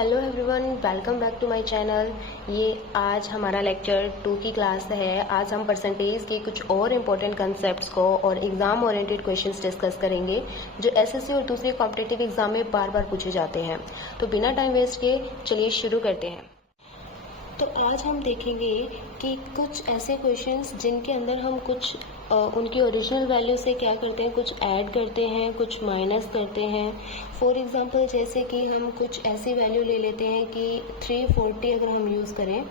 Hello everyone, welcome back to my channel. ये आज हमारा लेक्चर 2 की क्लास है। आज हम परसेंटेज के कुछ और इम्पोर्टेंट कंसेप्ट्स को और एग्जाम ओरिएंटेड क्वेश्चंस डिस्कस करेंगे जो एसएससी और दूसरे कॉम्पिटिटिव एग्जाम में बार बार पूछे जाते हैं। तो बिना टाइम वेस्ट किए चलिए शुरू करते हैं। तो आज हम देखेंगे कि कुछ ऐसे क्वेश्चंस जिनके अंदर हम कुछ उनकी ओरिजिनल वैल्यू से क्या करते हैं, कुछ ऐड करते हैं, कुछ माइनस करते हैं। फॉर एग्जांपल जैसे कि हम कुछ ऐसी वैल्यू ले लेते हैं कि 340 अगर हम यूज़ करें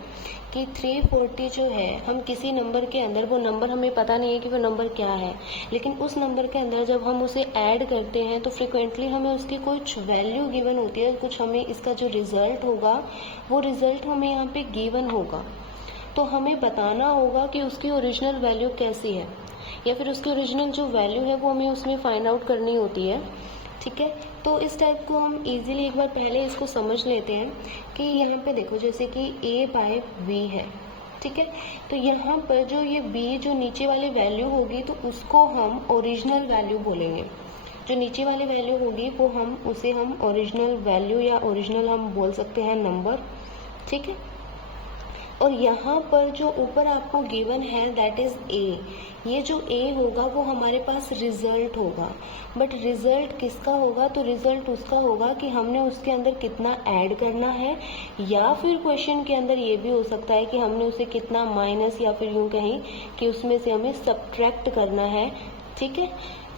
कि 340 जो है हम किसी नंबर के अंदर, वो नंबर हमें पता नहीं है कि वो नंबर क्या है, लेकिन उस नंबर के अंदर जब हम उसे ऐड करते हैं तो फ्रिक्वेंटली हमें उसकी कुछ वैल्यू गिवन होती है, कुछ हमें इसका जो रिजल्ट होगा वो रिजल्ट हमें यहाँ पे गिवन होगा। तो हमें बताना होगा कि उसकी ओरिजिनल वैल्यू कैसी है, या फिर उसकी ओरिजिनल जो वैल्यू है वो हमें उसमें फाइंड आउट करनी होती है। ठीक है, तो इस टाइप को हम इजीली एक बार पहले इसको समझ लेते हैं कि यहाँ पे देखो जैसे कि a/b है। ठीक है, तो यहाँ पर जो ये b जो नीचे वाली वैल्यू होगी तो उसको हम ओरिजिनल वैल्यू बोलेंगे। जो नीचे वाली वैल्यू होगी वो उसे हम ओरिजिनल वैल्यू या ओरिजिनल हम बोल सकते हैं नंबर। ठीक है, और यहाँ पर जो ऊपर आपको गिवन है दैट इज a। ये जो a होगा वो हमारे पास रिजल्ट होगा, बट रिजल्ट किसका होगा? तो रिजल्ट उसका होगा कि हमने उसके अंदर कितना ऐड करना है, या फिर क्वेश्चन के अंदर ये भी हो सकता है कि हमने उसे कितना माइनस, या फिर यूँ कहें कि उसमें से हमें सब्ट्रैक्ट करना है। ठीक है,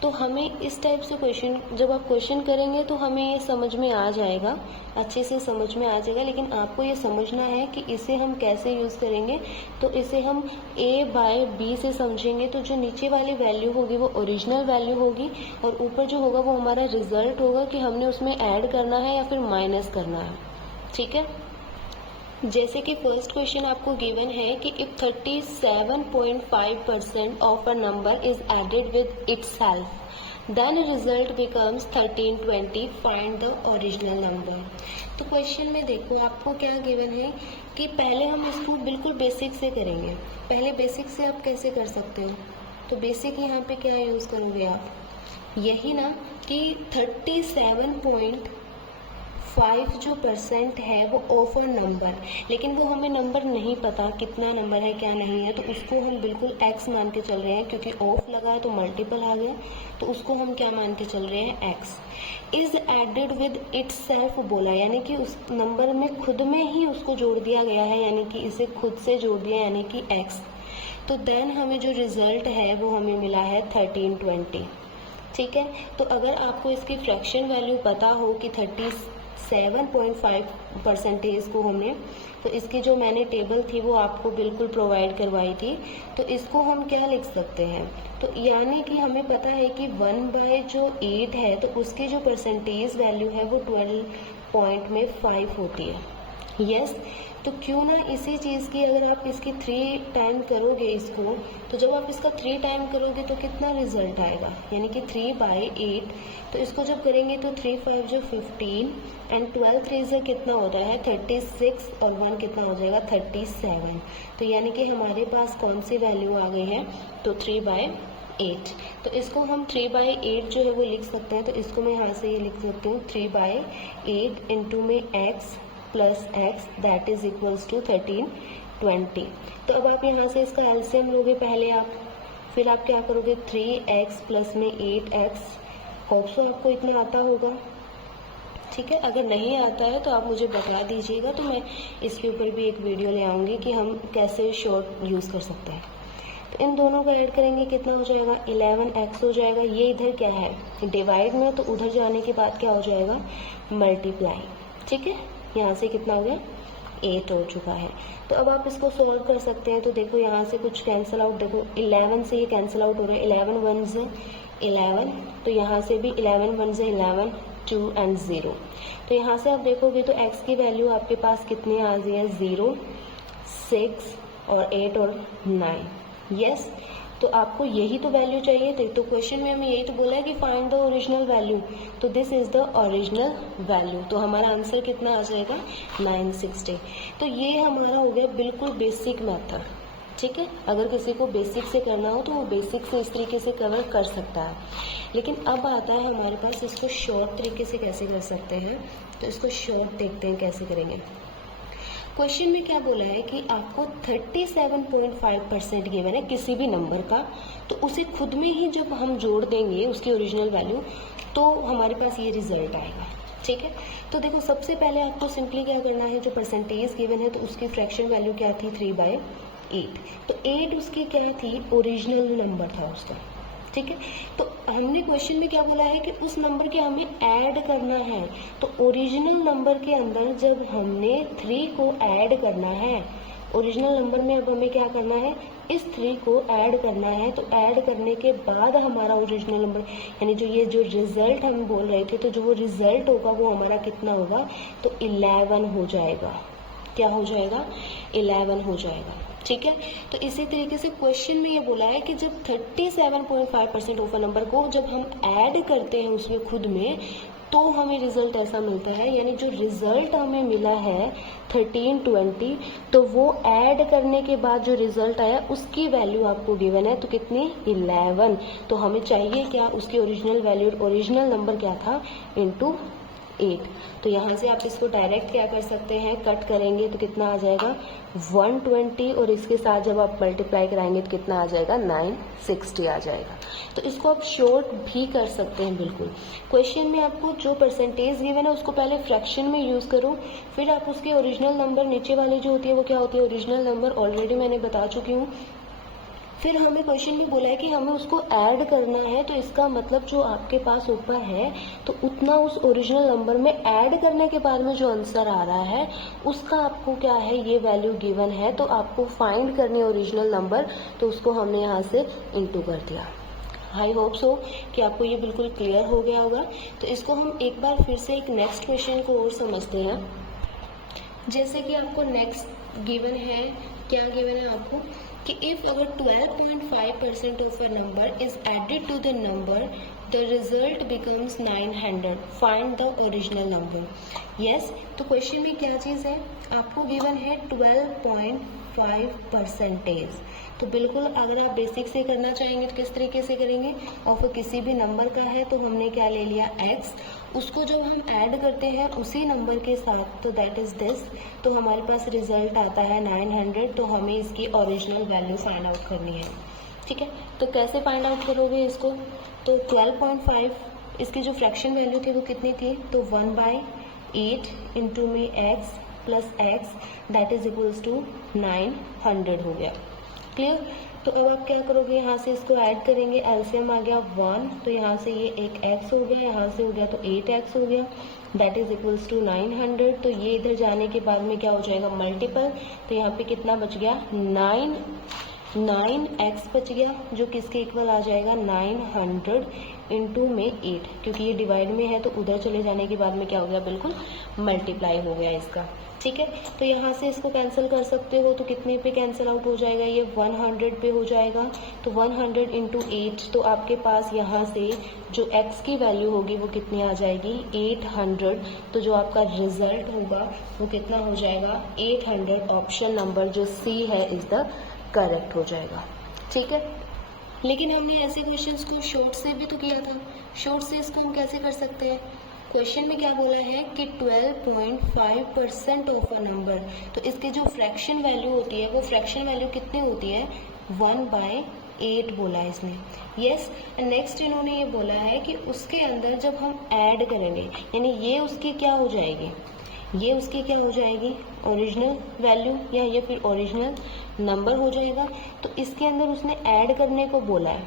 तो हमें इस टाइप से क्वेश्चन, जब आप क्वेश्चन करेंगे तो हमें ये समझ में आ जाएगा, अच्छे से समझ में आ जाएगा। लेकिन आपको ये समझना है कि इसे हम कैसे यूज़ करेंगे। तो इसे हम a/b से समझेंगे। तो जो नीचे वाली वैल्यू होगी वो ओरिजिनल वैल्यू होगी, और ऊपर जो होगा वो हमारा रिजल्ट होगा कि हमने उसमें ऐड करना है या फिर माइनस करना है। ठीक है, जैसे कि फर्स्ट क्वेश्चन आपको गिवन है कि if 37.5% of a number is added with itself then result becomes 1320, find the original number. तो क्वेश्चन में देखो आपको क्या गिवन है कि पहले हम इसको बिल्कुल बेसिक से करेंगे। पहले बेसिक से आप कैसे कर सकते हो? तो बेसिक यहाँ पे क्या यूज़ करोगे आप? यही ना कि 37.5 जो परसेंट है वो ऑफ अ नंबर, लेकिन वो हमें नंबर नहीं पता कितना नंबर है क्या नहीं है, तो उसको हम बिल्कुल x मान के चल रहे हैं, क्योंकि ऑफ लगा तो मल्टीपल आ गया, तो उसको हम क्या मान के चल रहे हैं? x is added with itself बोला, यानी कि उस नंबर में खुद में ही उसको जोड़ दिया गया है, यानी कि इसे खुद से जोड़ दिया, यानी कि x। तो देन हमें जो रिजल्ट है वो हमें मिला है 1320। ठीक है, तो अगर आपको इसकी फ्रैक्शन वैल्यू पता हो कि 37.5% को हमने, तो इसकी जो मैंने टेबल थी वो आपको बिल्कुल प्रोवाइड करवाई थी। तो इसको हम क्या लिख सकते हैं? तो यानी कि हमें पता है कि 1/8 है, तो उसकी जो परसेंटेज वैल्यू है वो 12.5 होती है। यस, तो क्यों ना इसी चीज़ की अगर आप इसकी 3 टाइम करोगे इसको, तो जब आप इसका 3 टाइम करोगे तो कितना रिजल्ट आएगा? यानी कि 3/8। तो इसको जब करेंगे तो 3 5 जो 15 एंड 12 3 से कितना हो रहा है 36, और 1 कितना हो जाएगा 37। तो यानी कि हमारे पास कौन सी वैल्यू आ गई है? तो 3/8। तो इसको हम 3/8 जो है वो लिख सकते हैं। तो इसको मैं यहाँ से ये लिख सकती हूँ 3/8 इंटू में x plus x that is equals to 1320। तो अब आप यहाँ से इसका एलसीएम लोगे पहले आप, फिर आप क्या करोगे 3x प्लस में 8x। होप सो आपको इतना आता होगा। ठीक है, अगर नहीं आता है तो आप मुझे बता दीजिएगा, तो मैं इसके ऊपर भी एक वीडियो ले आऊँगी कि हम कैसे शॉर्ट यूज़ कर सकते हैं। तो इन दोनों को ऐड करेंगे, कितना हो जाएगा 11x हो जाएगा। ये इधर क्या है डिवाइड में, तो उधर जाने के बाद क्या हो जाएगा मल्टीप्लाई। ठीक है, यहाँ से कितना हो गया 8 हो चुका है। तो अब आप इसको सॉल्व कर सकते हैं। तो देखो यहाँ से कुछ कैंसिल आउट, देखो 11 से ये कैंसिल आउट हो रहा है, 11 1 11, तो यहाँ से भी 11 1 11, 2 एंड 0। तो यहाँ से आप देखोगे तो x की वैल्यू आपके पास कितनी आ गई है 0, 6 और 8 और 9। यस, तो आपको यही तो वैल्यू चाहिए थी। तो क्वेश्चन में हमें यही तो बोला है कि फाइंड द ओरिजिनल वैल्यू, तो this is the original value. तो हमारा आंसर कितना आ जाएगा 960। तो ये हमारा हो गया बिल्कुल बेसिक मेथड। ठीक है। अगर किसी को बेसिक से करना हो तो वो बेसिक से इस तरीके से कवर कर सकता है। लेकिन अब आता है हमारे पास इसको शॉर्ट तरीके से कैसे कर सकते हैं। तो इसको शॉर्ट देखते हैं कैसे करेंगे। क्वेश्चन में क्या बोला है कि आपको 37.5% गिवन है किसी भी नंबर का, तो उसे खुद में ही जब हम जोड़ देंगे उसकी ओरिजिनल वैल्यू तो हमारे पास ये रिजल्ट आएगा। ठीक है। तो देखो सबसे पहले आपको सिंपली क्या करना है, जो परसेंटेज गिवन है तो उसकी फ्रैक्शन वैल्यू क्या थी 3/8। तो 8 उसकी क्या थी, ओरिजिनल नंबर था उसका। ठीक है। तो हमने क्वेश्चन में क्या बोला है कि उस नंबर के हमें ऐड करना है। तो ओरिजिनल नंबर के अंदर जब हमने 3 को ऐड करना है, ओरिजिनल नंबर में अब हमें क्या करना है, इस 3 को ऐड करना है। तो ऐड करने के बाद हमारा ओरिजिनल नंबर यानी जो ये जो रिजल्ट हम बोल रहे थे, तो जो वो रिजल्ट होगा वो हमारा कितना होगा, तो 11 हो जाएगा। क्या हो जाएगा, 11 हो जाएगा। ठीक है। तो इसी तरीके से क्वेश्चन में ये बोला है कि जब 37.5% ऑफ अ नंबर को जब हम ऐड करते हैं उसमें खुद में, तो हमें रिजल्ट ऐसा मिलता है, यानी जो रिजल्ट हमें मिला है 1320, तो वो ऐड करने के बाद जो रिजल्ट आया उसकी वैल्यू आपको गिवन है, तो कितनी, 11। तो हमें चाहिए क्या, उसकी ओरिजिनल वैल्यू, ओरिजिनल नंबर क्या था, इंटू 8। तो यहाँ से आप इसको डायरेक्ट क्या कर सकते हैं, कट करेंगे तो कितना आ जाएगा 120, और इसके साथ जब आप मल्टीप्लाई कराएंगे तो कितना आ जाएगा 960 आ जाएगा। तो इसको आप शॉर्ट भी कर सकते हैं बिल्कुल। क्वेश्चन में आपको जो परसेंटेज गिवन है उसको पहले फ्रैक्शन में यूज़ करो, फिर आप उसके ओरिजिनल नंबर नीचे वाली जो होती है वो क्या होती है, ओरिजिनल नंबर, ऑलरेडी मैंने बता चुकी हूँ। फिर हमें क्वेश्चन में बोला है कि हमें उसको ऐड करना है, तो इसका मतलब जो आपके पास ऊपर है तो उतना उस ओरिजिनल नंबर में ऐड करने के बाद में जो आंसर आ रहा है उसका आपको क्या है, ये वैल्यू गिवन है। तो आपको फाइंड करनी है ओरिजिनल नंबर, तो उसको हमने यहाँ से इंटू कर दिया। आई होप सो कि आपको ये बिल्कुल क्लियर हो गया होगा। तो इसको हम एक बार फिर से एक नेक्स्ट क्वेश्चन को और समझते हैं। जैसे कि आपको नेक्स्ट गिवन है, क्या गिवन है आपको कि इफ अगर 12.5% of a number is added to the number the result becomes 900, find the original number. Yes, तो क्वेश्चन में क्या चीज़ है, आपको गिवन है 12.5%। तो बिल्कुल अगर आप बेसिक से करना चाहेंगे तो किस तरीके से करेंगे, और फिर किसी भी नंबर का है तो हमने क्या ले लिया x, उसको जब हम ऐड करते हैं उसी नंबर के साथ, तो दैट इज दिस, तो हमारे पास रिजल्ट आता है 900। तो हमें इसकी ओरिजिनल वैल्यू फाइंड आउट करनी है। ठीक है। तो कैसे फाइंड आउट करोगे इसको, तो 12.5 इसकी जो फ्रैक्शन वैल्यू थी वो कितनी थी, तो 1/8 इंटू में x plus x that is equals to 900 हो गया। क्लियर। तो अब आप क्या करोगे, यहाँ से इसको ऐड करेंगे, एलसीएम आ गया 1, तो यहाँ से ये एक x हो गया, यहाँ से हो गया तो 8x हो गया, दैट इज इक्वल्स टू 900। तो ये इधर जाने के बाद में क्या हो जाएगा, मल्टीपल, तो यहाँ पे कितना बच गया 9x बच गया, जो किसके इक्वल आ जाएगा 900 इंटू में 8, क्योंकि ये डिवाइड में है तो उधर चले जाने के बाद में क्या हो गया, बिल्कुल मल्टीप्लाई हो गया इसका। ठीक है। तो यहाँ से इसको कैंसिल कर सकते हो, तो कितने पे कैंसिल आउट हो जाएगा, ये 100 पे हो जाएगा। तो 100 इंटू 8, तो आपके पास यहाँ से जो x की वैल्यू होगी वो कितनी आ जाएगी 800। तो जो आपका रिजल्ट होगा वो कितना हो जाएगा 800। ऑप्शन नंबर जो सी है इज द करेक्ट हो जाएगा। ठीक है। लेकिन हमने ऐसे क्वेश्चंस को शॉर्ट से भी तो किया था, शॉर्ट से इसको हम कैसे कर सकते हैं। क्वेश्चन में क्या बोला है कि 12.5% ऑफ अ नंबर, तो इसकी जो फ्रैक्शन वैल्यू होती है वो फ्रैक्शन वैल्यू कितनी होती है 1/8 बोला है इसने। यस। नेक्स्ट इन्होंने ये बोला है कि उसके अंदर जब हम ऐड करेंगे, यानी ये उसकी क्या हो जाएगी, ये उसकी क्या हो जाएगी ओरिजिनल वैल्यू या ये फिर ओरिजिनल नंबर हो जाएगा। तो इसके अंदर उसने ऐड करने को बोला है।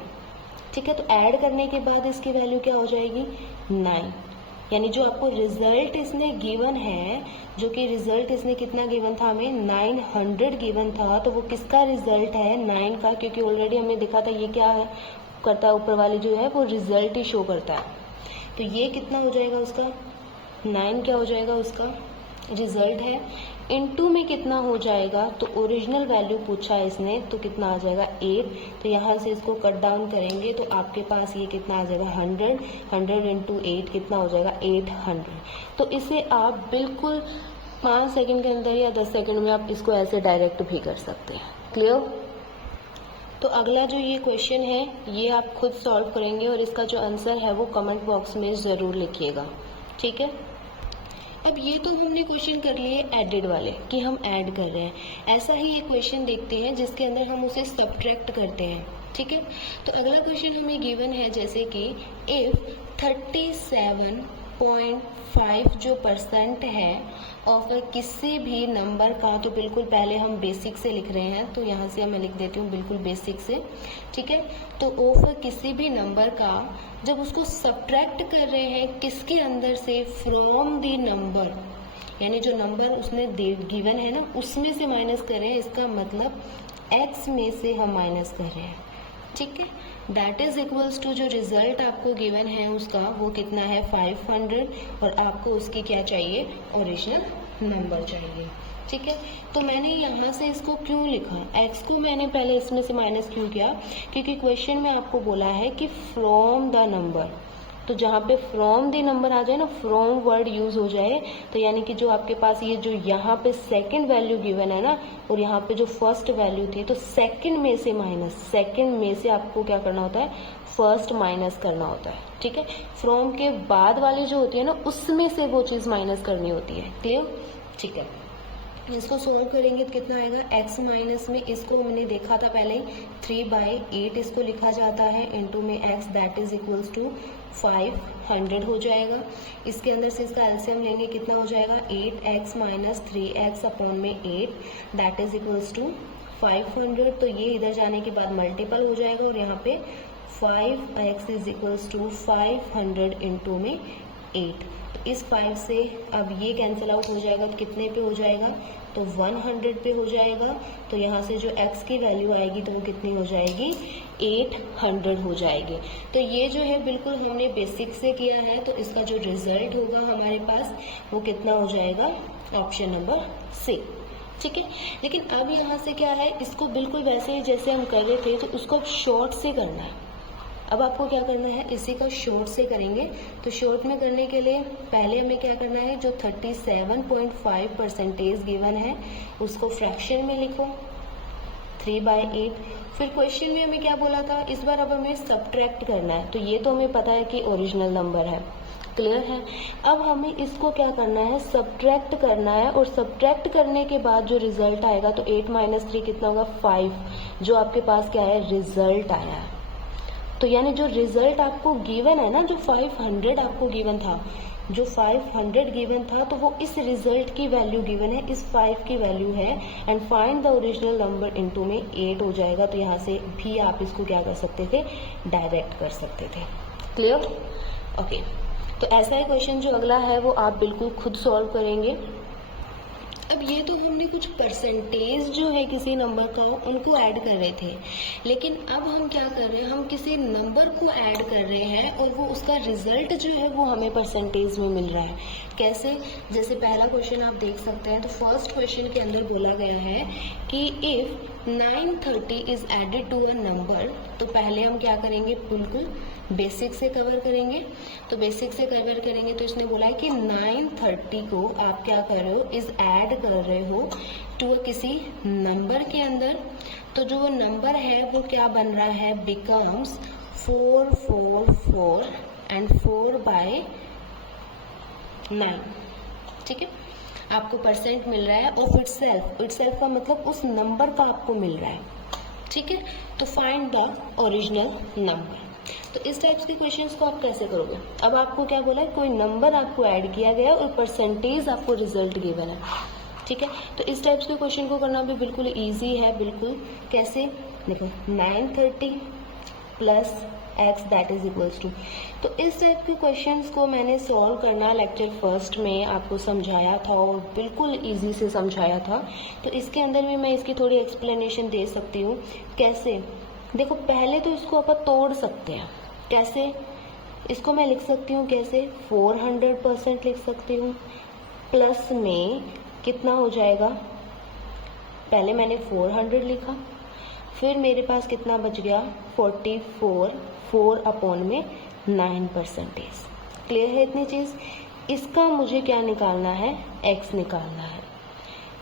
ठीक है। तो ऐड करने के बाद इसकी वैल्यू क्या हो जाएगी 9, यानी जो आपको रिजल्ट इसने गिवन है, जो कि रिजल्ट इसने कितना गिवन था हमें 900 गिवन था, तो वो किसका रिजल्ट है 9 का, क्योंकि ऑलरेडी हमने देखा था ये क्या है करता है, ऊपर वाली जो है वो रिजल्ट ही शो करता है। तो ये कितना हो जाएगा उसका 9 क्या हो जाएगा उसका रिजल्ट है, इनटू में कितना हो जाएगा, तो ओरिजिनल वैल्यू पूछा है इसने, तो कितना आ जाएगा 8। तो यहाँ से इसको कट डाउन करेंगे तो आपके पास ये कितना आ जाएगा 100 इंटू 8 कितना हो जाएगा 800। तो इसे आप बिल्कुल 5 सेकंड के अंदर या 10 सेकंड में आप इसको ऐसे डायरेक्ट भी कर सकते हैं। क्लियर। तो अगला जो ये क्वेश्चन है ये आप खुद सॉल्व करेंगे और इसका जो आंसर है वो कमेंट बॉक्स में ज़रूर लिखिएगा, ठीक है। अब ये तो हमने क्वेश्चन कर लिए एडेड वाले कि हम ऐड कर रहे हैं। ऐसा ही एक क्वेश्चन देखते हैं जिसके अंदर हम उसे सब्ट्रैक्ट करते हैं, ठीक है। तो अगला क्वेश्चन हमें गिवन है जैसे कि इफ़ 37.5 जो परसेंट है ऑफ किसी भी नंबर का, तो बिल्कुल पहले हम बेसिक से लिख रहे हैं, तो यहाँ से मैं लिख देती हूँ बिल्कुल बेसिक से, ठीक है। तो ऑफ किसी भी नंबर का जब उसको सब्ट्रैक्ट कर रहे हैं किसके अंदर से, फ्रॉम द नंबर, यानी जो नंबर उसने गिवन है ना उसमें से माइनस कर रहे हैं, इसका मतलब x में से हम माइनस कर रहे हैं, ठीक है। दैट इज इक्वल्स टू जो रिजल्ट आपको गिवन है उसका वो कितना है 500, और आपको उसकी क्या चाहिए, ओरिजिनल नंबर चाहिए, ठीक है। तो मैंने यहाँ से इसको क्यों लिखा, x को मैंने पहले इसमें से माइनस क्यों किया, क्योंकि क्वेश्चन में आपको बोला है कि फ्रॉम द नंबर, तो जहाँ पे फ्रॉम द नंबर आ जाए ना, फ्रॉम वर्ड यूज हो जाए, तो यानी कि जो आपके पास ये जो यहाँ पे सेकंड वैल्यू गिवन है ना और यहाँ पे जो फर्स्ट वैल्यू थी, तो सेकंड में से माइनस, सेकंड में से आपको क्या करना होता है, फर्स्ट माइनस करना होता है, ठीक है। फ्रॉम के बाद वाली जो होती है ना उसमें से वो चीज़ माइनस करनी होती है, क्लियर, ठीक है। इसको सोल्व करेंगे तो कितना आएगा, x माइनस में इसको हमने देखा था पहले 3/8 इसको लिखा जाता है, इंटू में x that is equals to 500 हो जाएगा। इसके अंदर से इसका एलसीएम लेंगे, कितना हो जाएगा 8x माइनस 3x अपॉन में 8 दैट इज इक्वल्स टू 500। तो ये इधर जाने के बाद मल्टीपल हो जाएगा और यहाँ पे 5x is equals to 500 into में 8। इस 5 से अब ये कैंसिल आउट हो जाएगा तो कितने पे हो जाएगा, तो 100 पे हो जाएगा। तो यहाँ से जो x की वैल्यू आएगी तो वो कितनी हो जाएगी, 800 हो जाएगी। तो ये जो है बिल्कुल हमने बेसिक से किया है, तो इसका जो रिजल्ट होगा हमारे पास वो कितना हो जाएगा, ऑप्शन नंबर सी, ठीक है। लेकिन अब यहाँ से क्या है, इसको बिल्कुल वैसे ही जैसे हम कर रहे थे तो उसको शॉर्ट से करना है। अब आपको क्या करना है, इसी को शॉर्ट से करेंगे। तो शॉर्ट में करने के लिए पहले हमें क्या करना है, जो 37.5 परसेंटेज गिवन है उसको फ्रैक्शन में लिखो 3/8। फिर क्वेश्चन में हमें क्या बोला था, इस बार अब हमें सब्ट्रैक्ट करना है, तो ये तो हमें पता है कि ओरिजिनल नंबर है, क्लियर है। अब हमें इसको क्या करना है, सब्ट्रैक्ट करना है, और सब्ट्रैक्ट करने के बाद जो रिजल्ट आएगा तो 8 माइनस 3 कितना होगा 5, जो आपके पास क्या है, रिजल्ट आया है। तो यानी जो रिजल्ट आपको गिवन है ना, जो 500 आपको गिवन था, जो 500 गिवन था, तो वो इस रिजल्ट की वैल्यू गिवन है, इस 5 की वैल्यू है, and find the original number into में 8 हो जाएगा। तो यहाँ से भी आप इसको क्या कर सकते थे, डायरेक्ट कर सकते थे, क्लियर, ओके। तो ऐसा ही क्वेश्चन जो अगला है वो आप बिल्कुल खुद सॉल्व करेंगे। अब ये तो हमने कुछ परसेंटेज जो है किसी नंबर का उनको ऐड कर रहे थे, लेकिन अब हम क्या कर रहे हैं, हम किसी नंबर को ऐड कर रहे हैं और वो उसका रिजल्ट जो है वो हमें परसेंटेज में मिल रहा है। कैसे, जैसे पहला क्वेश्चन आप देख सकते हैं, तो फर्स्ट क्वेश्चन के अंदर बोला गया है कि if 930 is added to a number, तो पहले हम क्या करेंगे, बिल्कुल बेसिक से कवर करेंगे। तो बेसिक से कवर करेंगे तो इसने बोला है कि 930 को आप क्या कर रहे हो, इज ऐड कर रहे हो टू किसी नंबर के अंदर। तो जो वो नंबर है वो क्या बन रहा है, बिकम्स 444 एंड 4/9, ठीक है। आपको परसेंट मिल रहा है ऑफ इटसेल्फ का मतलब उस नंबर का आपको मिल रहा है, ठीक है। तो फाइंड द ओरिजिनल नंबर। तो इस टाइप्स के क्वेश्चंस को आप कैसे करोगे, अब आपको क्या बोला है, कोई नंबर आपको ऐड किया गया और परसेंटेज आपको रिजल्ट गिवन है, ठीक है। तो इस टाइप्स के क्वेश्चन को करना भी बिल्कुल इजी है, बिल्कुल। कैसे, देखो 930 plus x that is equals to, तो इस टाइप के क्वेश्चंस को मैंने सॉल्व करना लेक्चर फर्स्ट में आपको समझाया था और बिल्कुल इजी से समझाया था। तो इसके अंदर भी मैं इसकी थोड़ी एक्सप्लेनेशन दे सकती हूँ। कैसे, देखो पहले तो इसको अपन तोड़ सकते हैं। कैसे, इसको मैं लिख सकती हूँ कैसे, 400% लिख सकती हूँ, प्लस में कितना हो जाएगा, पहले मैंने 400 लिखा, फिर मेरे पास कितना बच गया 44, 4 अपॉन में 9%। क्लियर है इतनी चीज़। इसका मुझे क्या निकालना है, x निकालना है।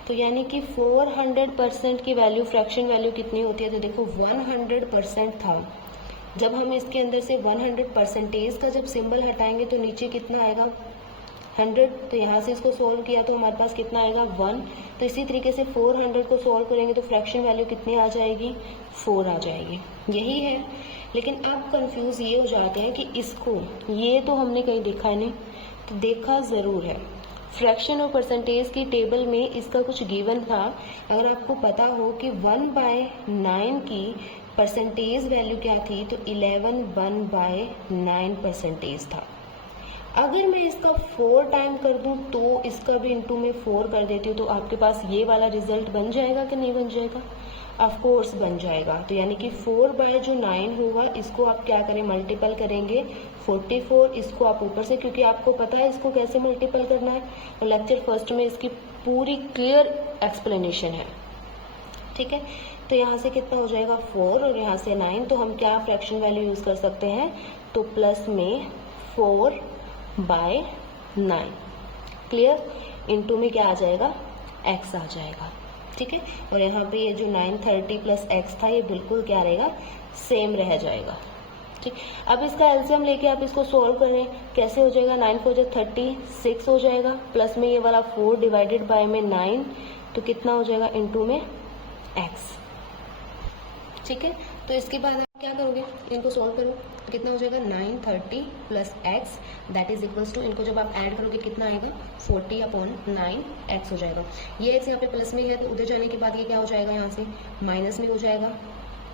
तो यानी कि 400% की वैल्यू, फ्रैक्शन वैल्यू कितनी होती है? तो देखो 100% था। जब हम इसके अंदर से 100% का जब सिंबल हटाएंगे तो नीचे कितना आएगा? 100। तो यहाँ से इसको सोल्व किया तो हमारे पास कितना आएगा? 1। तो इसी तरीके से 400 को सोल्व करेंगे तो फ्रैक्शन वैल्यू कितनी आ जाएगी? 4 आ जाएगी। यही है। लेकिन अब कंफ्यूज ये हो जाते हैं कि इसको, ये तो हमने कहीं देखा नहीं, तो देखा ज़रूर है फ्रैक्शन और परसेंटेज की टेबल में इसका कुछ गिवन था। अगर आपको पता हो कि 1/9 की परसेंटेज वैल्यू क्या थी, तो 11 1/9% था। अगर मैं इसका 4 टाइम कर दूं तो इसका भी इंटू में 4 कर देती हूँ, तो आपके पास ये वाला रिजल्ट बन जाएगा कि नहीं बन जाएगा? ऑफ कोर्स बन जाएगा। तो यानी कि 4/9 होगा, इसको आप क्या करें? मल्टीपल करेंगे 44। इसको आप ऊपर से, क्योंकि आपको पता है इसको कैसे मल्टीपल करना है, और लेक्चर फर्स्ट में इसकी पूरी क्लियर एक्सप्लेनेशन है। ठीक है। तो यहाँ से कितना हो जाएगा? 4 और यहाँ से 9। तो हम क्या फ्रैक्शन वैल्यू यूज़ कर सकते हैं? तो प्लस में 4/9 क्लियर, इनटू में क्या आ जाएगा? x आ जाएगा। ठीक है। और यहाँ पे ये जो 930 प्लस x था, ये बिल्कुल क्या रहेगा? सेम रह जाएगा। ठीक। अब इसका एलसीएम लेके आप इसको सॉल्व करें, कैसे हो जाएगा? 9 4 जा 36 हो जाएगा, प्लस में ये वाला 4 डिवाइडेड बाय में 9, तो कितना हो जाएगा? इनटू में x। ठीक है। तो इसके बाद आप क्या करोगे? इनको सॉल्व करो तो कितना हो जाएगा? 930 plus x that is equals to, इनको जब आप ऐड करोगे कितना आएगा? 40/9x हो जाएगा। ये एक्स यहाँ पे प्लस में है, तो उधर जाने के बाद ये क्या हो जाएगा? यहाँ से माइनस में हो जाएगा,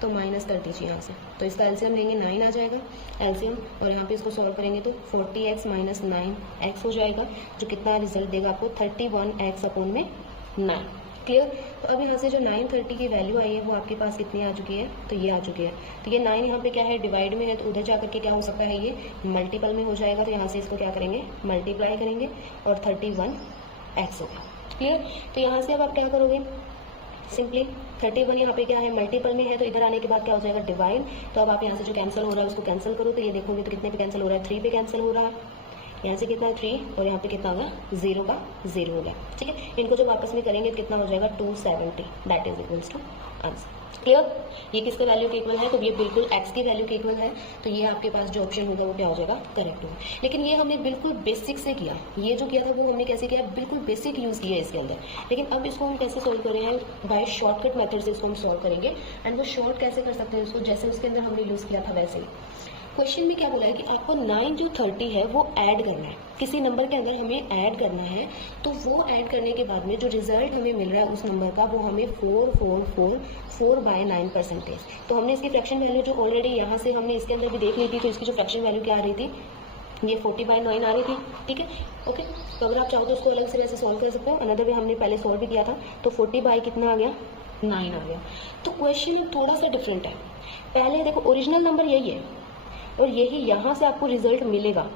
तो माइनस कर दीजिए यहाँ से। तो इसका एलसीएम लेंगे 9 आ जाएगा एलसीएम, और यहाँ पे इसको सॉल्व करेंगे तो 40x माइनस 9x हो जाएगा, जो कितना रिजल्ट देगा आपको? 31x/9। क्लियर। तो अब यहाँ से जो 930 की वैल्यू आई है वो आपके पास कितनी आ चुकी है? तो ये आ चुकी है। तो ये 9 यहाँ पे क्या है? डिवाइड में है, तो उधर जाकर के क्या हो सकता है? ये मल्टीपल में हो जाएगा। तो यहाँ से इसको क्या करेंगे? मल्टीप्लाई करेंगे और 31x होगा। क्लियर। तो यहाँ से अब आप क्या करोगे? सिंपली 31 यहाँ पे क्या है? मल्टीपल में है, तो इधर आने के बाद क्या हो जाएगा? डिवाइड। तो अब आप यहाँ से जो कैंसिल हो रहा है उसको कैंसिल करो, तो ये देखोगे तो कितने पे कैंसिल हो रहा है? 3 पे कैंसिल हो रहा है। यहाँ से कितना है? 3, और यहाँ पे कितना होगा? 0 का 0 हो गया। ठीक है। इनको जब आपस में करेंगे तो कितना हो जाएगा? 270 that is equals to answer. Clear. ये किसके वैल्यू के इक्वल है? तो ये बिल्कुल x की वैल्यू के इक्वल है। तो ये आपके पास जो ऑप्शन होगा वो क्या हो जाएगा? करेक्ट होगा। लेकिन ये हमने बिल्कुल बेसिक से किया। ये जो किया था वो हमने कैसे किया? बिल्कुल बेसिक यूज़ किया इसके अंदर। लेकिन अब इसको हम कैसे सॉल्व कर रहे हैं? बाय शॉर्टकट मेथड से इसको हम सॉल्व करेंगे। एंड वो शॉर्ट कैसे कर सकते हैं उसको? जैसे उसके अंदर हमने यूज़ किया था वैसे ही। क्वेश्चन में क्या बोला है कि आपको 9 जो 30 है वो ऐड करना है, किसी नंबर के अंदर हमें ऐड करना है। तो वो ऐड करने के बाद में जो रिजल्ट हमें मिल रहा है उस नंबर का, वो हमें 4/9%। तो हमने इसकी फ्रैक्शन वैल्यू जो ऑलरेडी यहाँ से हमने इसके अंदर भी देख ली थी, तो इसकी जो फ्रैक्शन वैल्यू क्या आ रही थी? ये 40/9 आ रही थी। ठीक है। ओके। तो अगर आप चाहो तो उसको अलग से वैसे सॉल्व कर सकते हो। अनदर वे हमने पहले सॉल्व भी किया था, तो 40 कितना आ गया? 9 आ गया। तो क्वेश्चन थोड़ा सा डिफरेंट है। पहले देखो ओरिजिनल नंबर यही है और यही यहाँ से आपको रिजल्ट मिलेगा।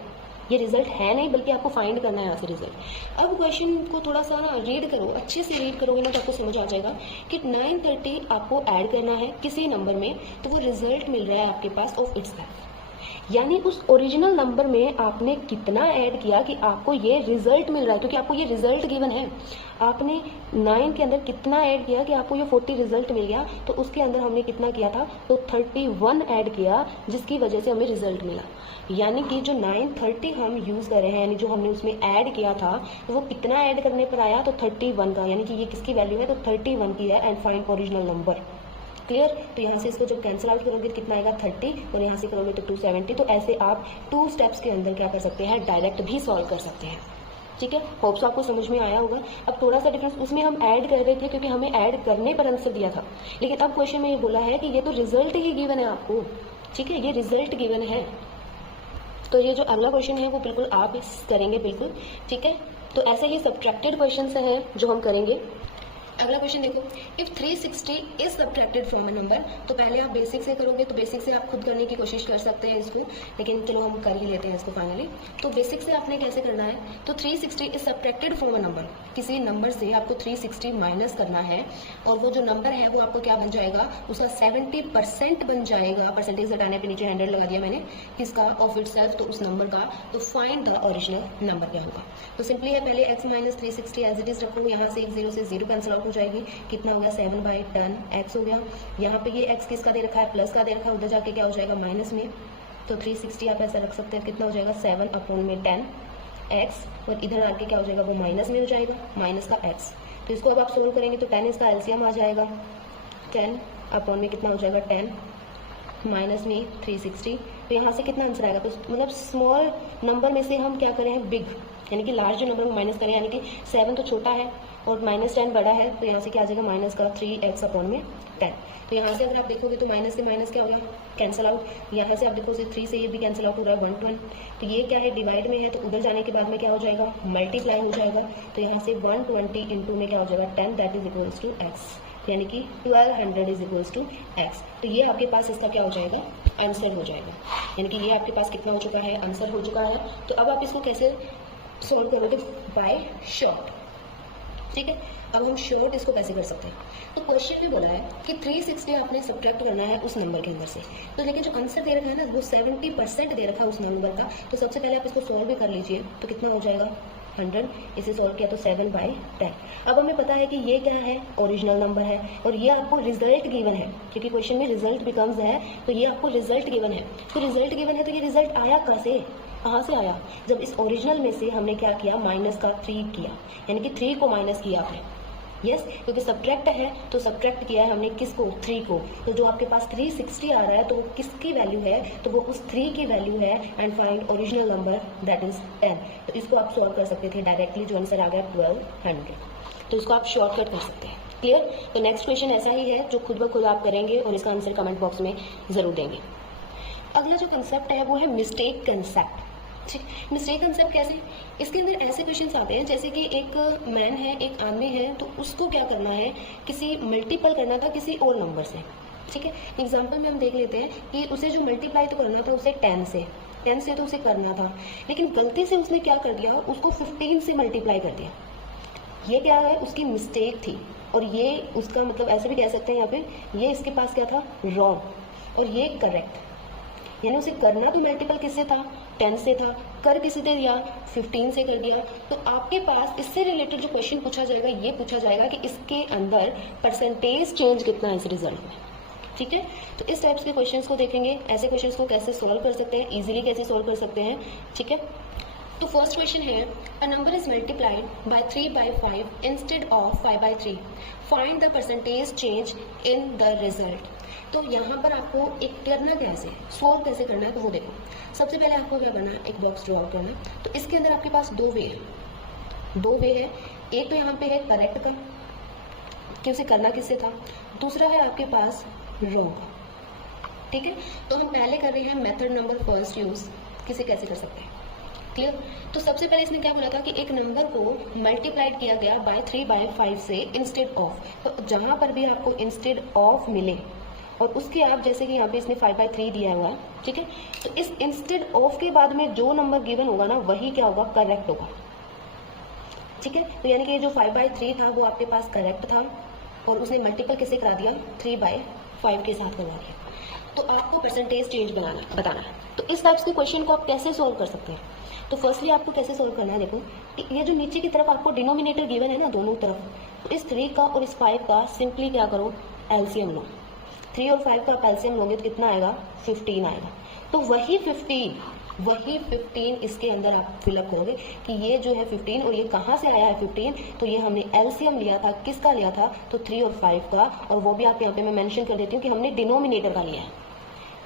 ये रिजल्ट है नहीं, बल्कि आपको फाइंड करना है यहाँ से रिजल्ट। अब क्वेश्चन को थोड़ा सा रीड करो, अच्छे से रीड करोगे ना तो आपको समझ आ जाएगा कि 930 आपको ऐड करना है किसी नंबर में, तो वो रिजल्ट मिल रहा है आपके पास ऑफ इटसेल्फ। यानी उस ओरिजिनल नंबर में आपने कितना ऐड किया कि आपको ये रिजल्ट मिल रहा है, क्योंकि आपको ये रिजल्ट गिवन है। आपने 9 के अंदर कितना ऐड किया कि आपको ये 40 रिजल्ट मिल गया, तो उसके अंदर हमने कितना किया था? तो 31 ऐड किया, जिसकी वजह से हमें रिजल्ट मिला। यानी कि जो 930 हम यूज़ कर रहे हैं, यानी जो हमने उसमें ऐड किया था, तो वो कितना ऐड करने पर आया? तो 31 का। यानी कि ये किसकी वैल्यू है? तो 31 की है। And find original number. Clear. तो यहाँ से इसको जब कैंसिल आउट करोगे तो कितना आएगा? 30, और यहाँ से करोगे तो 270। तो ऐसे आप 2 स्टेप्स के अंदर क्या कर सकते हैं? डायरेक्ट भी सॉल्व कर सकते हैं। ठीक है। होप्स आपको समझ में आया होगा। अब थोड़ा सा डिफरेंस, उसमें हम ऐड कर रहे थे क्योंकि हमें ऐड करने पर आंसर दिया था, लेकिन अब क्वेश्चन में ये बोला है कि ये तो रिजल्ट ही गिवन है आपको। ठीक है। ये रिजल्ट गिवन है, तो ये जो अगला क्वेश्चन है वो बिल्कुल आप करेंगे बिल्कुल। ठीक है। तो ऐसे ही सब्ट्रैक्टेड क्वेश्चन हैं जो हम करेंगे। अगला क्वेश्चन देखो, if 360 is subtracted from a number, तो पहले आप बेसिक से करोगे, तो बेसिक से आप खुद करने की कोशिश कर सकते हैं इसको, लेकिन चलो हम कर ही लेते हैं इसको फाइनली। तो बेसिक से आपने कैसे करना है, तो 360 is subtracted from a number, किसी नंबर से आपको 360 माइनस करना है, और वो जो नंबर है वो आपको क्या बन जाएगा, उसका 70% बन जाएगा। परसेंटेज हटाने पे नीचे 100 लगा दिया मैंने, किसका, ऑफ इट सेल्फ, तो उस नंबर का। तो फाइंड द ओरिजिनल नंबर क्या होगा। तो सिंपली है, पहले x minus 360 as it is रखो, यहाँ से एक 0 से 0 कैंसिल आउट हो जाएगी, कितना हो गया 7/10 x हो गया। यहाँ पे ये x किसका दे रखा है, प्लस का दे रखा है, उधर जाके क्या हो जाएगा माइनस में, तो 360 आप ऐसा रख सकते हैं, कितना हो जाएगा 7/10 x, और इधर आके क्या हो जाएगा, वो माइनस में हो जाएगा, माइनस का x। तो इसको अब आप सोल्व करेंगे तो 10 इसका एलसीएम आ जाएगा, 10 में कितना हो जाएगा 10 माइनस में 360, तो यहाँ से कितना आंसर आएगा। तो मतलब स्मॉल नंबर में से हम क्या करें हैं, बिग, यानी कि लार्ज नंबर में माइनस करें, यानी कि 7 तो छोटा है और -10 बड़ा है, तो यहाँ से क्या आ जाएगा माइनस का 3x/10। तो यहाँ से अगर आप देखोगे तो माइनस से माइनस क्या हो गया, कैंसिल आउट। यहाँ से आप देखो 3 से ये भी कैंसिल आउट हो रहा है, 1 to 1। तो ये क्या है, डिवाइड में है, तो उधर जाने के बाद में क्या हो जाएगा, मल्टीप्लाई हो जाएगा। तो यहाँ से 120 इंटू में क्या हो जाएगा 10, that is equals to x, यानी कि 1200 इज इक्वल्स टू x। तो ये आपके पास इसका क्या हो जाएगा, आंसर हो जाएगा, यानी कि ये आपके पास कितना हो चुका है, आंसर हो चुका है। तो अब आप इसको कैसे सोल्व करोगे, बाय शॉर्ट, ठीक है। अब हम शॉर्ट इसको कैसे कर सकते हैं, तो क्वेश्चन में बोला है कि 360 आपने सब्ट्रैक्ट करना है उस नंबर के अंदर से, तो लेकिन जो आंसर दे रखा है ना वो 70% दे रखा है उस नंबर का। तो सबसे पहले आप इसको सोल्व भी कर लीजिए, तो कितना हो जाएगा 100, इसे सोल्व किया तो 7/10। अब हमें पता है कि ये क्या है, ओरिजिनल नंबर है, और ये आपको रिजल्ट गिवन है, क्योंकि क्वेश्चन में रिजल्ट बिकम्स है, तो ये आपको रिजल्ट गिवन है। तो रिजल्ट गिवन है, तो ये रिजल्ट आया कहाँ से आया, जब इस ओरिजिनल में से हमने क्या किया, माइनस का 3 किया, यानी कि 3 को माइनस किया आपने, यस, क्योंकि सब्ट्रैक्ट है तो सब्ट्रैक्ट किया है हमने किसको, 3 को। तो जो आपके पास 360 आ रहा है तो वो किसकी वैल्यू है, तो वो उस 3 की वैल्यू है, and find original number that is 10। तो इसको आप सॉल्व कर सकते थे डायरेक्टली, जो आंसर आ गया 1200। तो इसको आप शॉर्टकट कर सकते हैं, क्लियर। तो नेक्स्ट क्वेश्चन ऐसा ही है जो खुद ब खुद आप करेंगे और इसका आंसर कमेंट बॉक्स में जरूर देंगे। अगला जो कंसेप्ट है वो है मिस्टेक कंसेप्ट, ठीक। मिस्टेक कंसेप्ट कैसे, इसके अंदर ऐसे क्वेश्चंस आते हैं जैसे कि एक मैन है, एक आदमी है, तो उसको क्या करना है, किसी मल्टीपल करना था किसी और नंबर से, ठीक है। एग्जांपल में हम देख लेते हैं कि उसे जो मल्टीप्लाई तो करना था उसे 10 से तो उसे करना था, लेकिन गलती से उसने क्या कर दिया, उसको 15 से मल्टीप्लाई कर दिया। ये क्या है, उसकी मिस्टेक थी, और ये उसका मतलब ऐसे भी कह सकते हैं यहाँ पे, ये इसके पास क्या था, रॉन्ग, और ये करेक्ट, यानी उसे करना तो मल्टीपल किससे था, 10 से था, कर किसी से दिया, 15 से कर दिया। तो आपके पास इससे रिलेटेड जो क्वेश्चन पूछा जाएगा, ये पूछा जाएगा कि इसके अंदर परसेंटेज चेंज कितना है इस रिजल्ट में, ठीक है। तो इस टाइप्स के क्वेश्चंस को देखेंगे, ऐसे क्वेश्चंस को कैसे सोल्व कर सकते हैं, इजीली कैसे सोल्व कर सकते हैं, ठीक है। तो फर्स्ट क्वेश्चन है, अ number is multiplied by 3/5 instead of 5/3, find the percentage change in the result. तो यहाँ पर आपको एक करना कैसे, सोल्व कैसे करना है, तो वो देखो। सबसे पहले आपको क्या करना है, एक बॉक्स ड्रॉ करना। तो इसके अंदर आपके पास दो वे है, एक तो यहाँ पे है करेक्ट का, कि उसे करना किससे था, दूसरा है आपके पास रॉन्ग, ठीक है। तो हम पहले कर रहे हैं मेथड नंबर फर्स्ट यूज, किसे कैसे कर सकते हैं, क्लियर। तो सबसे पहले इसने क्या बोला था कि एक नंबर को मल्टीप्लाइड किया गया बाय 3/5 से इंस्टेड ऑफ, तो जहां पर भी आपको इंस्टेड ऑफ मिले और उसके आप जैसे कि यहाँ पे इसने 5/3 दिया हुआ है, ठीक है। तो इस इंस्टेड ऑफ के बाद में जो नंबर गिवन होगा ना वही क्या होगा, करेक्ट होगा, ठीक है। तो यानी कि ये जो 5/3 था वो आपके पास करेक्ट था, और उसने मल्टीपल किसे करा दिया, 3/5 के साथ करवा दिया। तो आपको परसेंटेज चेंज बताना है। तो इस टाइप्स के क्वेश्चन को आप कैसे सोल्व कर सकते हैं, तो फर्स्टली आपको कैसे सोल्व करना है, देखो कि ये जो नीचे की तरफ आपको डिनोमिनेटर गिवन है ना दोनों तरफ, तो इस 3 का और इस 5 का सिंपली क्या करो, एलसीएम लो। 3 और 5 का एलसीएम लोगे तो कितना आएगा, 15 आएगा। तो वही 15 इसके अंदर आप फिलअप करोगे कि ये जो है 15, और ये कहाँ से आया है 15, तो ये हमने एलसीएम लिया था, किसका लिया था, तो 3 और 5 का, और वो भी आप यहाँ पे मैं मेंशन कर देती हूँ कि हमने डिनोमिनेटर का लिया है,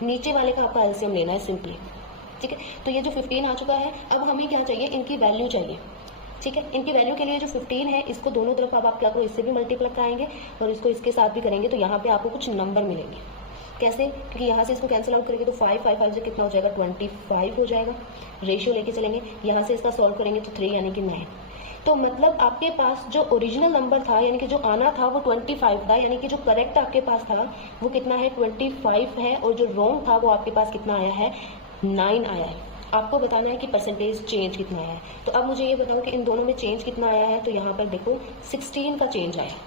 नीचे वाले का आपका एलसीएम लेना है सिंपली, ठीक है। तो ये जो 15 आ चुका है, अब हमें क्या चाहिए, इनकी वैल्यू चाहिए, ठीक है। इनकी वैल्यू के लिए जो 15 है इसको दोनों तरफ अब आप क्या करो, इससे भी मल्टीप्लाई कराएंगे और इसको इसके साथ भी करेंगे, तो यहाँ पे आपको कुछ नंबर मिलेंगे। कैसे, क्योंकि यहाँ से इसको कैंसिल आउट करेंगे तो 5 से कितना हो जाएगा, 25 हो जाएगा। रेशियो लेके चलेंगे, यहाँ से इसका सॉल्व करेंगे तो 3 यानी कि 9। तो मतलब आपके पास जो ओरिजिनल नंबर था यानी कि जो आना था वो 25 था, यानी कि जो करेक्ट आपके पास था वो कितना है 25 है, और जो रॉन्ग था वो आपके पास कितना आया है 9 आया है। आपको बताना है कि परसेंटेज चेंज कितना आया है। तो अब मुझे ये बताओ कि इन दोनों में चेंज कितना आया है। तो यहाँ पर देखो 16 का चेंज आया है।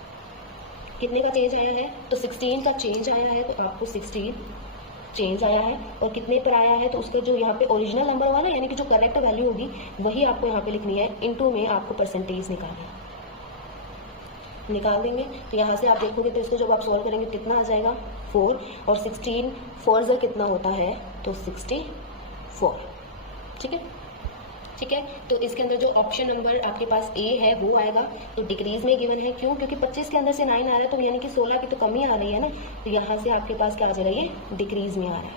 कितने का चेंज आया है? तो 16 का चेंज आया है, तो आपको 16 चेंज आया है। और कितने पर आया है? तो उसका जो यहाँ पे ओरिजिनल नंबर होगा ना, यानी कि जो करेक्ट वैल्यू होगी वही आपको यहाँ पे लिखनी है, इनटू में आपको परसेंटेज निकाल देंगे। तो यहाँ से आप देखोगे तो इसको जब आप सॉल्व करेंगे कितना आ जाएगा 4, और 16 4 से कितना होता है तो 64। ठीक है, ठीक है। तो इसके अंदर जो ऑप्शन नंबर आपके पास ए है वो आएगा, तो डिक्रीज में गिवन है। क्यों? क्योंकि 25 के अंदर से 9 आ रहा है, तो यानी कि 16 की तो कमी आ रही है ना, तो यहाँ से आपके पास क्या आ जाएगा, ये डिक्रीज में आ रहा है।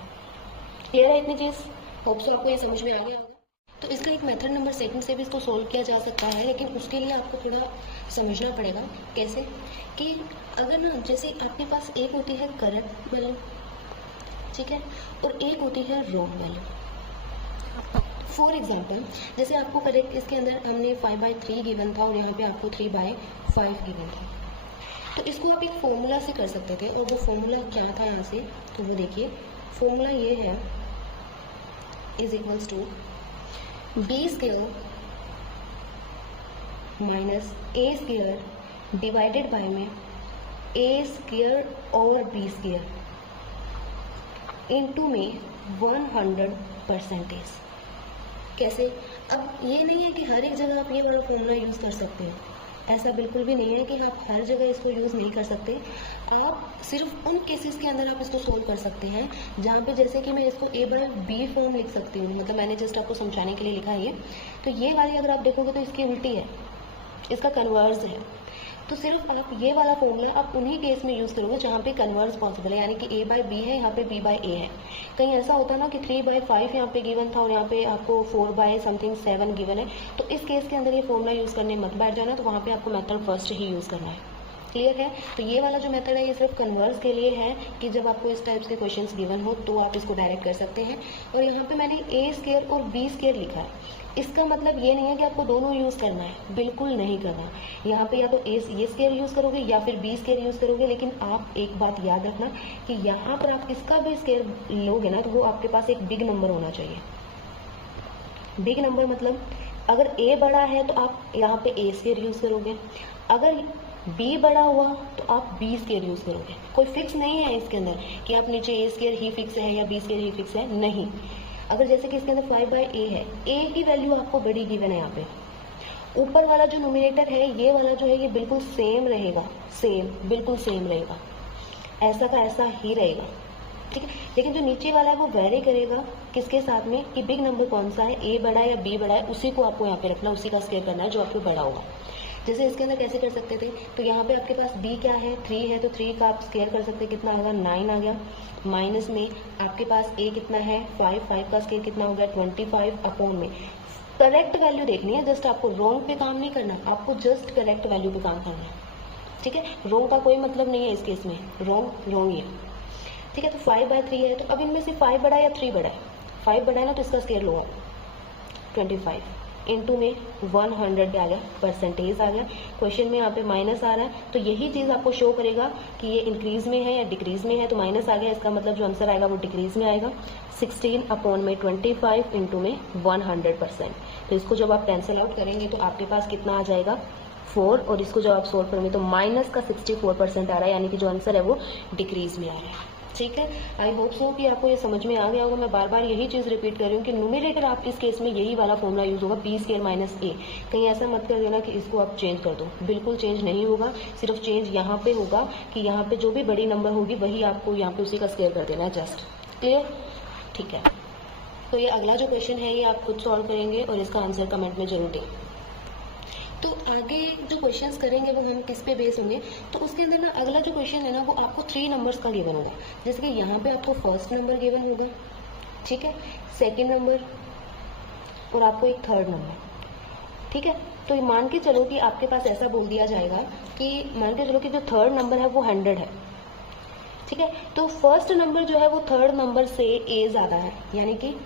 क्लियर है इतनी चीज़? होप सो आपको ये समझ में आ गया होगा। तो इसका एक मेथड नंबर सेकंड से भी इसको सोल्व किया जा सकता है, लेकिन उसके लिए आपको थोड़ा समझना पड़ेगा। कैसे? कि अगर ना जैसे आपके पास एक होती है करेक्ट वैल्यू, ठीक है, और एक होती है रॉन्ग वैल्यू। फॉर एग्जाम्पल जैसे आपको करेक्ट इसके अंदर हमने 5/3 गिवन था, और यहाँ पे आपको 3/5 गिवन था। तो इसको आप एक फॉर्मूला से कर सकते थे, और वो फॉर्मूला क्या था यहाँ से, तो वो देखिए फॉर्मूला ये है, is equals to b² minus a² divided by में a² और b² इनटू में 100%। कैसे? अब ये नहीं है कि हर एक जगह आप ये वाला फॉर्मूला यूज़ कर सकते हो, ऐसा बिल्कुल भी नहीं है कि आप हर जगह इसको यूज़ नहीं कर सकते। आप सिर्फ उन केसेस के अंदर आप इसको सोल्व कर सकते हैं जहाँ पे जैसे कि मैं इसको a/b फॉर्म लिख सकती हूँ, मतलब मैंने जस्ट आपको समझाने के लिए लिखा है ये। तो ये वाली अगर आप देखोगे तो इसकी उल्टी है, इसका कन्वर्स है। तो सिर्फ आप ये वाला फॉर्मूला आप उन्हीं केस में यूज़ करोगे जहाँ पे कन्वर्स पॉसिबल है, यानी कि a/b है, यहाँ पे b/a है। कहीं ऐसा होता ना कि 3/5 यहाँ पे गिवन था और यहाँ पे आपको 4/7 गिवन है, तो इस केस के अंदर ये फॉर्मूला यूज़ करने मत बैठ जाना, तो वहाँ पे आपको मेथड फर्स्ट ही यूज़ करना है। क्लियर है? तो ये वाला जो मेथड है ये सिर्फ कन्वर्स के लिए है, कि जब आपको इस टाइप्स के क्वेश्चंस गिवन हो तो आप इसको डायरेक्ट कर सकते हैं। और यहाँ पे मैंने a² और b² लिखा है, इसका मतलब ये नहीं है कि आपको दोनों यूज़ करना है, बिल्कुल नहीं करना। यहाँ पे या तो a² यूज़ करोगे या फिर b² यूज़ करोगे, लेकिन आप एक बात याद रखना कि यहाँ पर आप किसका भी स्क्वायर लोगे ना, तो वो आपके पास एक बिग नंबर होना चाहिए। बिग नंबर मतलब अगर a बड़ा है तो आप यहाँ पे a² यूज़ करोगे, अगर b बड़ा हुआ तो आप b² यूज़ करोगे। कोई फिक्स नहीं है इसके अंदर कि आप नीचे a² ही फिक्स है या b² ही फिक्स है, नहीं। अगर जैसे कि इसके अंदर 5/a है, a की वैल्यू आपको बड़ी गिवन है, यहाँ पे ऊपर वाला जो नोमिनेटर है ये वाला जो है ये बिल्कुल सेम रहेगा, सेम बिल्कुल सेम रहेगा, ऐसा का ऐसा ही रहेगा। ठीक है, लेकिन जो नीचे वाला है वो वेरी करेगा किसके साथ में, कि बिग नंबर कौन सा है, a बड़ा है या b बड़ा है, उसी को आपको यहाँ पे रखना, उसी का स्क्वायर करना है जो आपको बड़ा होगा। जैसे इसके अंदर कैसे कर सकते थे, तो यहाँ पे आपके पास b क्या है 3 है, तो 3 का आप स्क्वायर कर सकते, कितना आएगा 9 आ गया। माइनस में आपके पास a कितना है 5 का स्क्वायर कितना हो गया 25 अपॉन में करेक्ट वैल्यू देखनी है, जस्ट आपको रॉन्ग पे काम नहीं करना, आपको जस्ट करेक्ट वैल्यू पे काम करना है। ठीक है, रॉन्ग का कोई मतलब नहीं है इस केस में, रॉन्ग ही है। ठीक है, तो 5/3 है, तो अब इनमें से 5 बड़ा है या 3 बड़ा है, 5 बड़ा है ना, तो इसका स्क्वायर लो 25 इनटू में 100 आ गया, परसेंटेज आ गया। क्वेश्चन में यहाँ पे माइनस आ रहा है, तो यही चीज़ आपको शो करेगा कि ये इंक्रीज में है या डिक्रीज में है, तो माइनस आ गया, इसका मतलब जो आंसर आएगा वो डिक्रीज में आएगा। 16 अपॉन में 25 इंटू में 100%। तो इसको जब आप कैंसिल आउट करेंगे तो आपके पास कितना आ जाएगा 4, और इसको जब आप सोल्व करेंगे तो माइनस का 64% आ रहा है, यानी कि जो आंसर है वो डिक्रीज में आ रहा है। ठीक है, आई होप सो कि आपको ये समझ में आ गया होगा। मैं बार बार यही चीज़ रिपीट कर रही हूँ कि न्यूमरेटर आप इस केस में यही वाला फॉर्मूला यूज होगा, b² माइनस a। कहीं ऐसा मत कर देना कि इसको आप चेंज कर दो, बिल्कुल चेंज नहीं होगा, सिर्फ चेंज यहाँ पे होगा कि यहाँ पे जो भी बड़ी नंबर होगी वही आपको यहाँ पे उसी का स्क्वायर कर देना है, जस्ट। क्लियर? ठीक है, तो ये अगला जो क्वेश्चन है ये आप खुद सॉल्व करेंगे और इसका आंसर कमेंट में जरूर दें। तो आगे जो क्वेश्चंस करेंगे वो हम किस पे बेस होंगे, तो उसके अंदर ना अगला जो क्वेश्चन है ना वो आपको 3 नंबर्स का गिवन होगा। जैसे कि यहाँ पे आपको फर्स्ट नंबर गिवन होगा, ठीक है, सेकंड नंबर और आपको एक थर्ड नंबर। ठीक है, तो मान के चलो कि आपके पास ऐसा बोल दिया जाएगा कि मान के चलो कि जो थर्ड नंबर है वो 100 है। ठीक है, तो फर्स्ट नंबर जो है वो थर्ड नंबर से a ज़्यादा है, यानी कि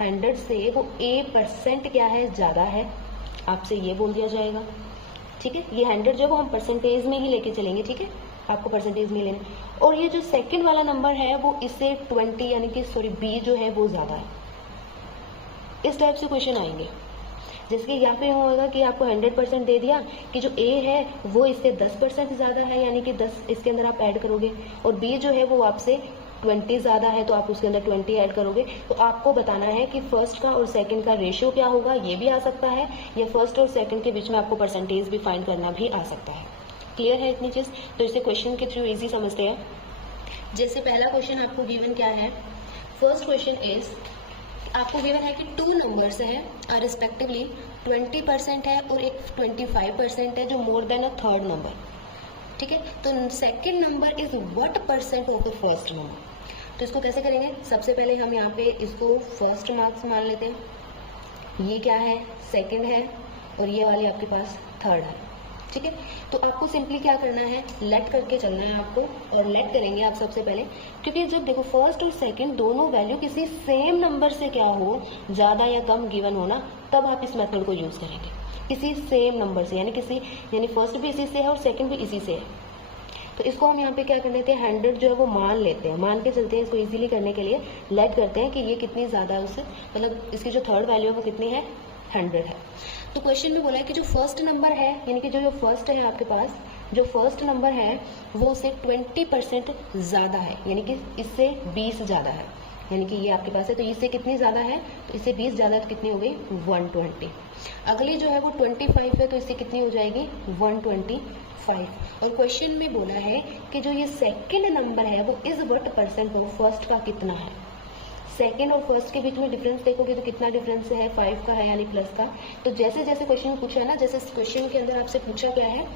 100 से वो a% क्या है ज़्यादा है। आपसे ये बोल दिया जाएगा, ठीक है। ये 100 जो है वो हम परसेंटेज में ही लेके चलेंगे, ठीक है, आपको परसेंटेज में लेना। और ये जो सेकंड वाला नंबर है वो इससे 20 यानी कि बी जो है वो ज़्यादा है। इस टाइप से क्वेश्चन आएंगे, जैसे कि यहाँ पे होगा कि आपको 100% दे दिया कि जो ए है वो इससे 10% ज़्यादा है, यानी कि 10 इसके अंदर आप ऐड करोगे, और बी जो है वो आपसे 20 ज़्यादा है तो आप उसके अंदर 20 ऐड करोगे। तो आपको बताना है कि फर्स्ट का और सेकंड का रेशियो क्या होगा, ये भी आ सकता है, या फर्स्ट और सेकंड के बीच में आपको परसेंटेज भी फाइंड करना भी आ सकता है। क्लियर है इतनी चीज़? तो इसे क्वेश्चन के थ्रू ईजी समझते हैं। जैसे पहला क्वेश्चन आपको गिवन क्या है, फर्स्ट क्वेश्चन इज, आपको गिवन है कि 2 नंबर्स है रिस्पेक्टिवली 20% है और एक 25% है जो more than a third number, ठीक है। तो second number is what percent of the first number. तो इसको कैसे करेंगे, सबसे पहले हम यहाँ पे इसको फर्स्ट मार्क्स मान लेते हैं, ये क्या है सेकंड है और ये वाली आपके पास थर्ड है, ठीक है। तो आपको सिंपली क्या करना है, लेट करके चलना है आपको, और लेट करेंगे आप सबसे पहले, क्योंकि जब देखो फर्स्ट और सेकंड दोनों वैल्यू किसी सेम नंबर से क्या हो, ज़्यादा या कम गिवन होना, तब आप इस मेथड को यूज़ करेंगे। किसी सेम नंबर से, यानी फर्स्ट भी इसी से है और सेकंड भी इसी से है। तो इसको हम यहाँ पे क्या कर लेते हैं, 100 जो है वो मान लेते हैं, मान के चलते हैं, इसको इजीली करने के लिए लेट करते हैं कि ये कितनी ज़्यादा है उससे, मतलब इसकी जो थर्ड वैल्यू है वो कितनी है, 100 है। तो क्वेश्चन में बोला है कि जो फर्स्ट नंबर है, यानी कि जो फर्स्ट है आपके पास, जो फर्स्ट नंबर है वो उससे 20% ज़्यादा है, यानी कि इससे 20 ज़्यादा है, यानी कि ये आपके पास है, तो इससे कितनी ज़्यादा है, तो इससे 20 ज़्यादा है, तो कितनी हो गई 120। अगली जो है वो 25 है, तो इससे कितनी हो जाएगी 125। और क्वेश्चन में बोला है कि जो ये सेकंड नंबर है वो is what percent of first का कितना है। सेकंड और फर्स्ट के बीच में डिफरेंस देखोगे तो कितना डिफरेंस है, 5 का है, यानी प्लस का। तो जैसे जैसे क्वेश्चन में पूछा है ना, जैसे क्वेश्चन के अंदर आपसे पूछा क्या है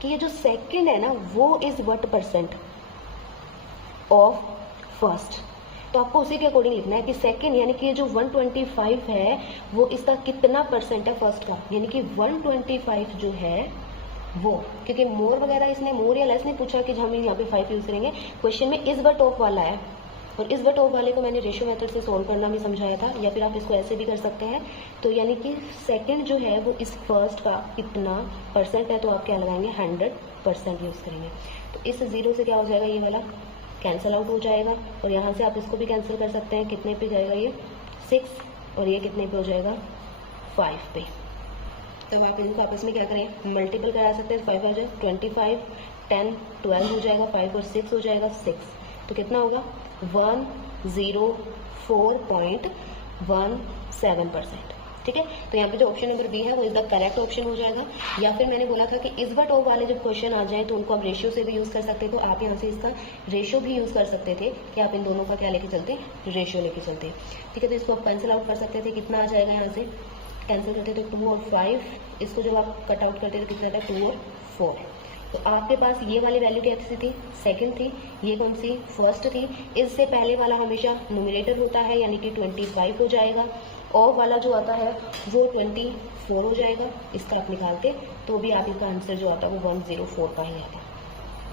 कि ये जो सेकंड है ना वो is what percent of first, तो आपको उसी के अकॉर्डिंग लिखना है कि सेकंड यानी कि ये जो 125 है वो इसका कितना परसेंट है फर्स्ट का, यानी कि 125 जो है वो, क्योंकि मोर वगैरह इसने मोर या लेस नहीं पूछा कि हम यहाँ पे 5 यूज करेंगे, क्वेश्चन में इज बट ऑफ वाला है, और इस बट ऑफ वाले को मैंने रेशियो मेथड से सॉल्व करना भी समझाया था, या फिर आप इसको ऐसे भी कर सकते हैं। तो यानी कि सेकंड जो है वो इस फर्स्ट का कितना परसेंट है, तो आप क्या लगाएंगे 100% यूज़ करेंगे। तो इस 0 से क्या हो जाएगा, ये वाला कैंसिल आउट हो जाएगा, और यहाँ से आप इसको भी कैंसिल कर सकते हैं, कितने पे जाएगा ये 6, और ये कितने पे हो जाएगा 5 पे। तब आप इनको आपस में क्या करें, मल्टीपल करा सकते हैं, 5 हो जाए 25, 10, 12 हो जाएगा, 5 और 6 हो जाएगा 6, तो कितना होगा 104.17%, ठीक है। तो यहाँ पे जो ऑप्शन नंबर बी है वो इज द करेक्ट ऑप्शन हो जाएगा। या फिर मैंने बोला था कि इस बट ऑफ वाले जब क्वेश्चन आ जाए तो उनको आप रेशियो से भी यूज़ कर सकते, तो आप यहाँ से इसका रेशियो भी यूज़ कर सकते थे कि आप इन दोनों का क्या लेके चलते, रेशियो लेके चलते, ठीक है। तो इसको आप कैंसिल आउट कर सकते थे, कितना आ जाएगा, यहाँ से कैंसिल करते थे 2 और 5, इसको जब आप कट आउट करते थे कितना था 2 और 4। तो आपके पास ये वाली वैल्यू कैसी थी, सेकंड थी, ये कौन सी फर्स्ट थी। इससे पहले वाला हमेशा न्यूमरेटर होता है, यानी कि 25 हो जाएगा, और वाला जो आता है वो 24 हो जाएगा। इसका आप निकालते तो भी आप इसका आंसर जो आता है वो 104 का ही आता है,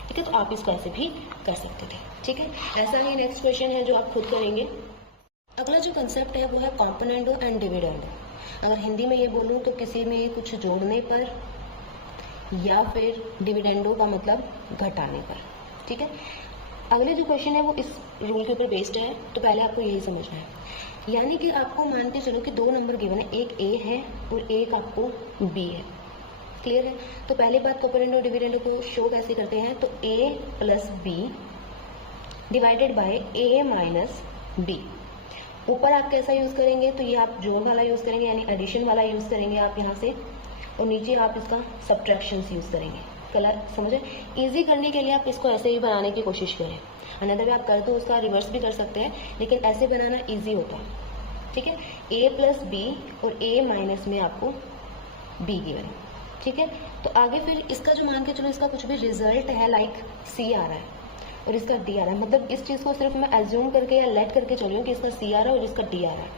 ठीक है। तो आप इसको ऐसे भी कर सकते थे, ठीक है। ऐसा ही नेक्स्ट क्वेश्चन है जो आप खुद करेंगे। अगला जो कंसेप्ट है वो है कॉम्पोनेंडो एंड डिविडेंडो। अगर हिंदी में ये बोलूँ तो किसी में कुछ जोड़ने पर, या फिर डिविडेंडो का मतलब घटाने पर, ठीक है। अगले जो क्वेश्चन है वो इस रूल के ऊपर बेस्ड है, तो पहले आपको यही समझना है, यानी कि आपको मानते चलो कि 2 नंबर गिवन है, एक ए है और एक आपको बी है, क्लियर है। तो पहली बात कॉम्पोनेंडो डिविडेंडो को शो कैसे करते हैं, तो a plus B divided by a minus B. ऊपर आप कैसा यूज़ करेंगे, तो ये आप जोड़ वाला यूज़ करेंगे, यानी एडिशन वाला यूज़ करेंगे आप यहाँ से, और नीचे आप इसका सब्ट्रैक्शंस यूज़ करेंगे। कलर समझे, इजी करने के लिए आप इसको ऐसे ही बनाने की कोशिश करें। अनदर वे आप कर दो उसका रिवर्स भी कर सकते हैं, लेकिन ऐसे बनाना इजी होता है, ठीक है। a प्लस बी और a माइनस में आपको b गिवन है, ठीक है। तो आगे फिर इसका जो मान के चलो इसका कुछ भी रिजल्ट है, लाइक c आ रहा है और इसका d आ रहा है, मतलब इस चीज़ को सिर्फ मैं एज्यूम करके या लेट करके चल रही हूँ कि इसका c आ रहा है और इसका d आ रहा है।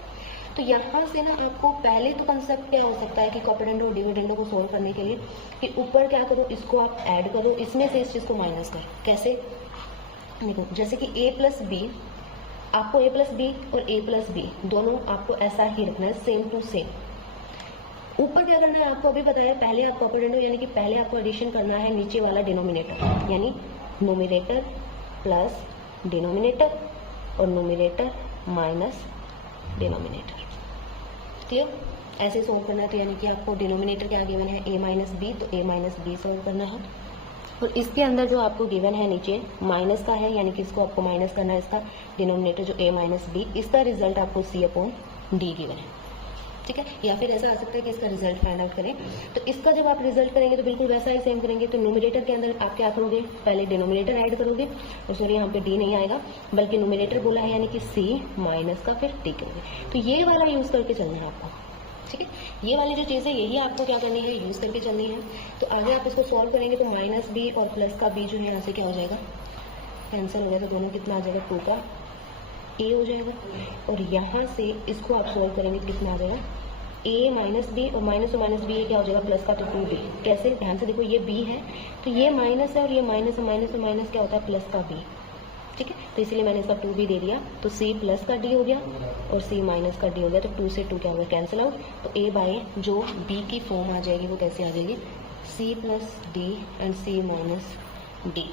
तो यहाँ से ना आपको पहले तो कंसेप्ट क्या हो सकता है कि कॉम्पोनेंडो और डिविडेंडो को सोल्व करने के लिए कि ऊपर क्या करो, इसको आप ऐड करो, इसमें से इस चीज़ को माइनस करो। कैसे, देखो जैसे कि a प्लस बी, आपको a प्लस बी और a प्लस बी दोनों आपको ऐसा ही रखना है, सेम टू सेम। ऊपर क्या करना है आपको अभी पता है, पहले आपको ऑपरेंडो यानी कि पहले आपको एडिशन करना है नीचे वाला डिनोमिनेटर, यानी नोमिनेटर प्लस डिनोमिनेटर और नोमिनेटर माइनस डिनोमिनेटर। क्लियर? ऐसे सोल्व करना है। तो यानी कि आपको डिनोमिनेटर क्या गिवन है, a माइनस बी, तो a माइनस बी सोल्व करना है। और इसके अंदर जो आपको गिवन है नीचे माइनस का है, यानी कि इसको आपको माइनस करना है, इसका डिनोमिनेटर जो a माइनस बी, इसका रिजल्ट आपको c अपॉन डी गिवन है। ठीक है, या फिर ऐसा आ सकता है कि इसका रिजल्ट फाइंड आउट करें। तो इसका जब आप रिजल्ट करेंगे तो बिल्कुल वैसा ही सेम करेंगे। तो नोमिनेटर के अंदर आप क्या करोगे, पहले डिनोमिनेटर ऐड करोगे, और सॉरी यहाँ पे डी नहीं आएगा बल्कि नोमिनेटर बोला है यानी कि c माइनस का फिर डी करोगे। तो ये वाला यूज करके चलना है आपको। ठीक है, ये वाली जो चीज़ है यही आपको क्या करनी है, यूज करके चलनी है। तो आगे आप इसको सॉल्व करेंगे तो माइनस बी और प्लस का बी जो है यहाँ से क्या हो जाएगा, कैंसिल हो गया। तो दोनों कितना आ जाएगा, 2 का a हो जाएगा। और यहाँ से इसको आप सॉल्व करेंगे तो कितना आ जाएगा, a माइनस बी, और माइनस बी क्या हो जाएगा, प्लस का तो 2b। कैसे, ध्यान से देखो, ये b है तो ये माइनस है और ये माइनस है, माइनस और माइनस क्या होता है, प्लस का b। ठीक है, तो इसीलिए मैंने इसका 2b दे दिया। तो c प्लस का d हो गया और c माइनस का d हो गया। तो 2 से 2 क्या होगा, कैंसिल आउट। तो a बाय जो b की फॉर्म आ जाएगी वो कैसे आ जाएगी, c plus d and c minus d।